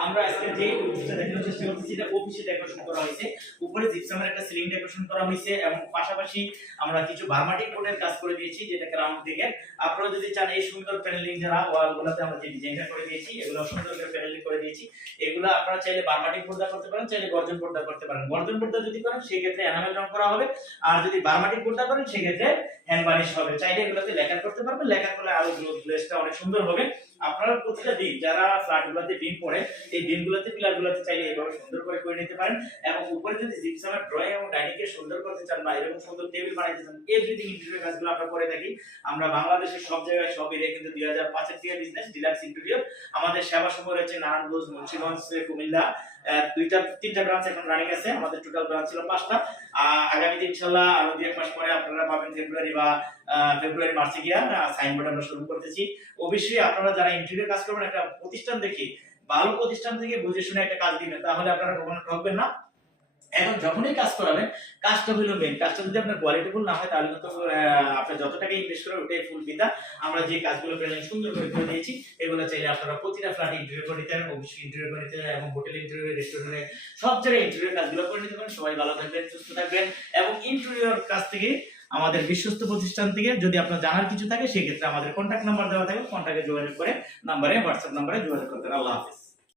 আমরা ceiling decoration করা হয়েছে। এবং পাশাপাশি আমরা কিছু ভার্মাটিক বোর্ডের কাজ করে দিয়েছি যেটা গ্রাউন্ড থেকে আপনারা যদি চান, এই সুন্দর প্যানেলিং যারা ওয়ালগুলোতে আমরা যে ডিজাইনটা করে দিয়েছি, এগুলো সুন্দর করে প্যানেলিং করে দিয়েছি। এগুলো আপনারা চাইলে বার্মাটিক পর্দা করতে পারেন, চাইলে গর্জন পর্দা করতে পারেন। গর্জন পর্দা যদি করেন, সেক্ষেত্রে এনামেল রং করা হবে। আর যদি বার্মাটিক পর্দা করেন, সেক্ষেত্রে হ্যান্ড বানিশ হবে। চাইলে এগুলোতে লেখা করতে পারবেন। লেখা করলে আরও গ্লেজটা অনেক সুন্দর হবে। আপনারা প্রতিটা দিন, যারা ফ্ল্যাটগুলোতে ডিম পড়ে, এই ডিমগুলোতে, পিলারগুলোতে চাইলে এইভাবে সুন্দর করে করে নিতে পারেন। এবং উপরে যদি জিপসামের ড্রয়িং এবং ডাইনিংকে সুন্দর করতে চান বা এরকম সুন্দর টেবিল বানাইতে চান এভরিথিং ইন্টেরিয়র কাজগুলো আমরা করে থাকি। আমরা বাংলাদেশের সব জায়গায়, সব এরিয়া কিন্তু দুই হাজার পাঁচের বিজনেস ডিলাক্স ইন্টেরিয়র আমাদের সেবা সময় রয়েছে নারায়ণগঞ্জ, মুন্সিগঞ্জ, কুমিল্লা। দুইটা, তিনটা ব্রাঞ্চ এখন রানিং আছে, আমাদের টোটাল ব্রাঞ্চ ছিল পাঁচটা। আগামীতে ইনশাল্লাহ আরও দুই, এক মাস পরে আপনারা পাবেন ফেব্রুয়ারি বা ফেব্রুয়ারি মার্চে গিয়া সাইনবোর্ড আমরা শুরু করতেছি। অবশ্যই আপনারা যারা ইন্টারভিউ কাজ করবেন, একটা প্রতিষ্ঠান দেখে, ভালো প্রতিষ্ঠান থেকে বুঝে শুনে একটা কাজ দিবেন, তাহলে আপনারা কখনো ঠকবেন না। এখন যখনই কাজ করাবেন কাজটা হলো মেন কাজটা যদি আপনার কোয়ালিটিফুল না হয় তাহলে কিন্তু আহ, আপনি যত টাকা ইনভেস্ট করেন ওটাই ফুল দিতা আমরা যে কাজগুলো পেলেন সুন্দর করে করে দিয়েছি। এগুলো চাইলে আপনারা প্রতিটা ফ্ল্যাট ইন্টারভিউ করে নিতে পারেন অফিস ইন্টারভিউ করে নিতে পারেন এবং হোটেল ইন্টারভিউ রেস্টুরেন্টে সব জায়গায় ইন্টারভিউ কাজগুলো করে নিতে পারেন। সবাই ভালো থাকবেন সুস্থ থাকবেন এবং ইন্টারভিউর কাছ থেকে আমাদের বিশ্বস্ত প্রতিষ্ঠান থেকে যদি আপনার জানার কিছু থাকে সেক্ষেত্রে আমাদের কন্ট্যাক্ট নাম্বার দেওয়া থাকে। কন্ট্যাক্টে যোগাযোগ করে নাম্বারে হোয়াটসঅ্যাপ নাম্বারে যোগাযোগ করবেন। আল্লাহ হাফিজ।